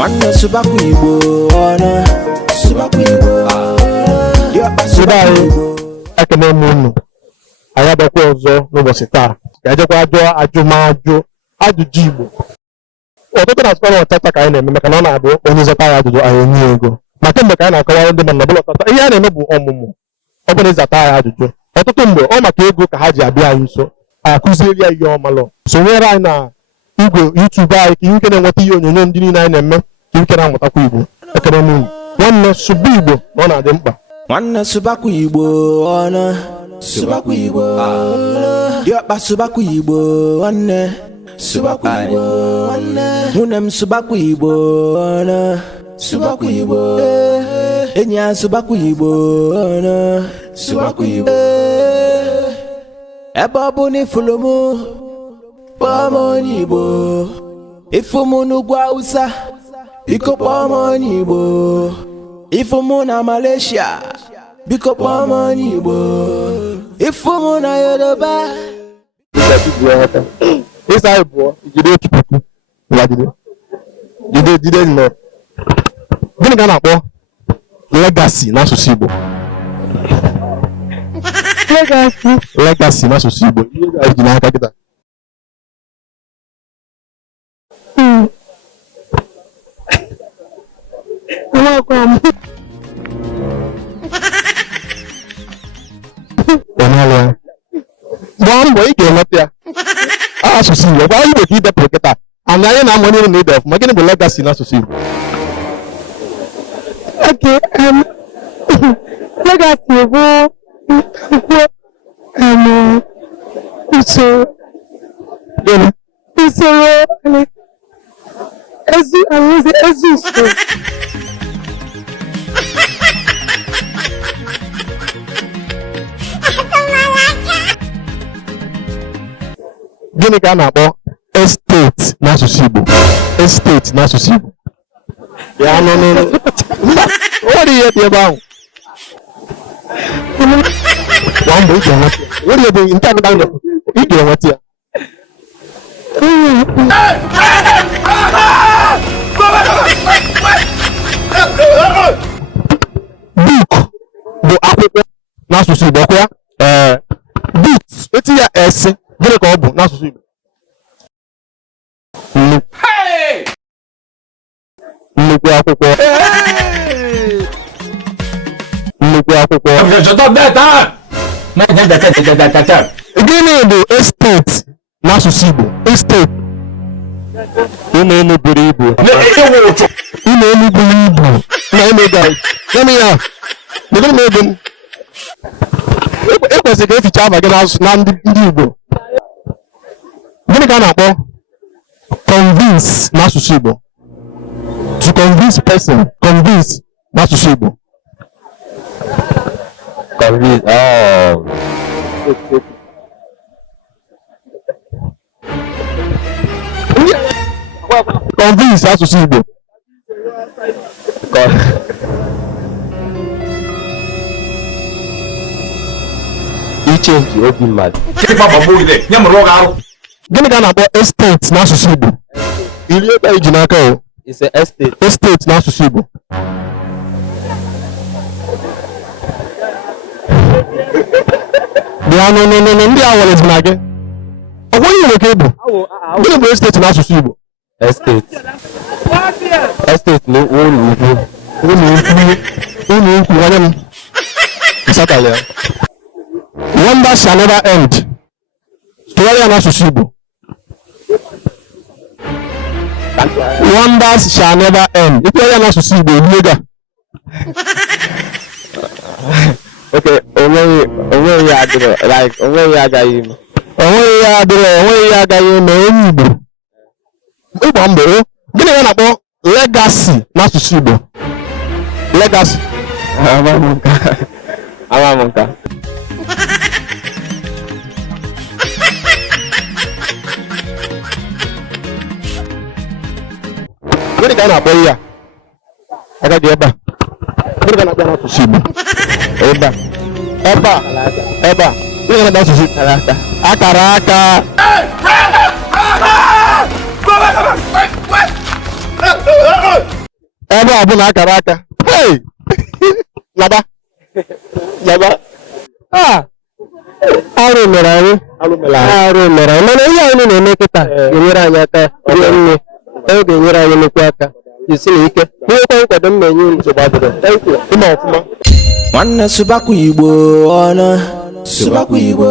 Nwanne Subaku Igbo ọna Subaku Igbo Subaku Igbo ekene m unu anyị abịakwa ọzọ n'ụbọchị taa ga-ejekwa ajụjụ Igbo ọtụtụ na-asụkwa na ọtata ka anyị na-eme maka na ọ na-abụ onye zọta ya ajụjụ anyị enye ego ma kemgbe ka anyị na-akọwara ndị mmadụ ọbụla ọtata ihe a na-eme bụ ọmụmụ ọ bụla ịzata ya ajụjụ ọtụtụ mgbe ọ maka ego ka ha ji abịa anyị nso akụzieri ya ihe ọmalụ sonyere anyị na igwe YouTube anyị ka ike na-enweta ihe onyonyo ndị niile anyị na-eme ka ike na-amụtakwa Igbo ekere m unu nwanne sụba Igbo na ọ na-adị mkpa nwanne Subaku Igbo ọna Subaku Igbo diọkpa Subaku Igbo nwanne Subaku Igbo nwanne nwunye m Subaku Igbo ọna Subaku Igbo enyi ya Subaku Igbo ọna Subaku Igbo ebe ọ bụ na ifulu mụ kpọọ m onye Igbo ifu mụ n'ugwu Hausa biko kpọọ m onye Igbo ifu mụ na Malaysia biko kpọọ m onye Igbo ifu mụ na Yoruba ịsa anyị pụọ jide otu puku jide nnọọ gịnị ka a na-akpọ legacy n'asụsụ Igbo legacy n'asụsụ Igbo ihe ga-eji n'aka kịta gbaa mbọ ị ga-enweta ya asụsụ Igbo gwa Igbo ka idepụrụ kịta ana anyị na-amụ niile na ide ọfụma gịnị bụ legacy n'asụsụ Igbo legacy bụ usoro ezi usoro gịnị ka a na-akpọ estate n'asụsụ Igbo estate n'asụsụ Igbo ya nọ n'ụlọ mba o nwere ihe dị ebe ahụ gwa mbọ ị ga-enweta ya nwere ihe dị nke akụta ụlọ ị ga-enweta ya book bụ akwụkwọ n'asụsụ Igbo ọkwa ya book eti ya esi gịnị ka ọ bụ n'asụsụ Igbo nnukwu akwụkwọ gịnị bụ estate n'asụsụ Igbo estate ụlọ elu buru ibu ụlọ elu buru ibu na-emega gịnị ya gịnị na ego ekwesịrị ka eficha aba gị na ndị Igbo gịnị ka a na-akpọ convince n'asụsụ Igbo to convince person convince n'asụsụ Igbo convince convince asụsụ Igbo ichenji obi mmadụ gịnị ka a na-akpọ estate n'asụsụ Igbo iri ebe anyị ji n'aka o estate n'asụsụ Igbo bịa nụnụnụ ndị a nwere na gị ọ bụghị nwere ka ịbụ gịnị bụ estate n'asụsụ Igbo estate na ụlọ ukwu nwanne m ịsatala ya wonders shall never end tụgharịa n'asụsụ Igbo wonders shall never end ịtụgharịa n'asụsụ Igbo ebiega onweghị ya adịrọ onweghị ya agaghị ime onweghị ya agaghị eme onye Igbo ịgba mbọ gịnị ka na-akpọ legacy n'asụsụ Igbo legacy ama m nka gịnị ka a na-akpọ ihe a agaghị ebe a gịnị ka na-akpọ n'asụsụ Igbo ebe a gịnị ka na-akpọ asụsụ akara aka bụ na akara aka. Hey! Laba. Laba. Arụ mere anyị. Arụ mere anyị. Mana ihe anyị na-eme kịta ga-enyere anyị aka rie nne. Ọ ga-enyere anyị nnukwu aka. Isi na ike. Nwekwa nkwado m na-enye unu. Thank you. Ịma ọfụma. Nwanne Subakwa Igbo ọna Subakwa Igbo